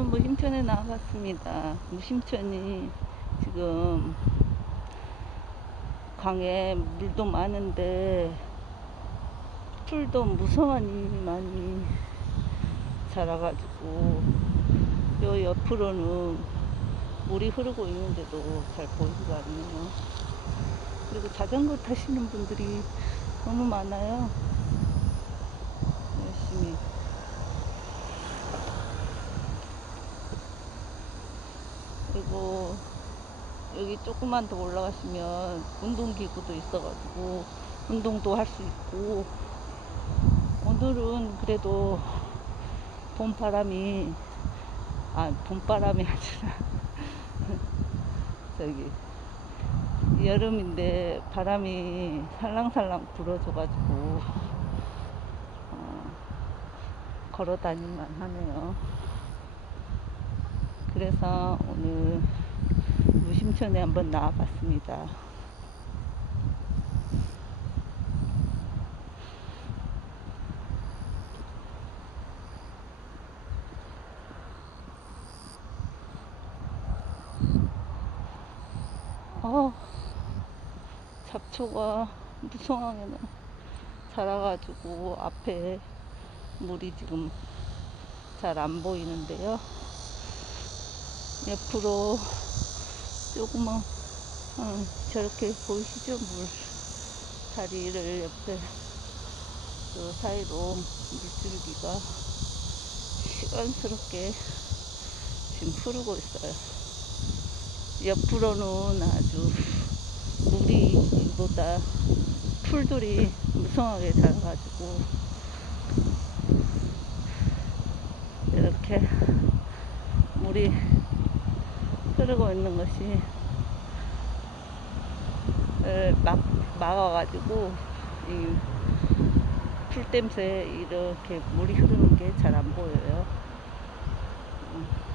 오늘은 무심천에 나와봤습니다. 무심천이 지금 강에 물도 많은데 풀도 무성하니 많이 자라가지고 요 옆으로는 물이 흐르고 있는데도 잘 보이지가 않네요. 그리고 자전거 타시는 분들이 너무 많아요. 그리고 여기 조금만 더 올라가시면 운동기구도 있어가지고 운동도 할 수 있고 오늘은 그래도 봄바람이 아 봄바람이 아니라 저기 여름인데 바람이 살랑살랑 불어줘가지고 어, 걸어 다닐만 하네요. 그래서 오늘 무심천에 한번 나와봤습니다. 어, 잡초가 무성하게는 자라가지고 앞에 물이 지금 잘 안 보이는데요. 옆으로 조그만 어, 저렇게 보이시죠 물 다리를 옆에 그 사이로 물줄기가 시원스럽게 지금 흐르고 있어요. 옆으로는 아주 이보다 풀들이 무성하게 자라가지고 이렇게 물이 흐르고 있는 것이 을 막, 막아가지고 이풀 땜새 이렇게 물이 흐르는 게 잘 안 보여요. 음.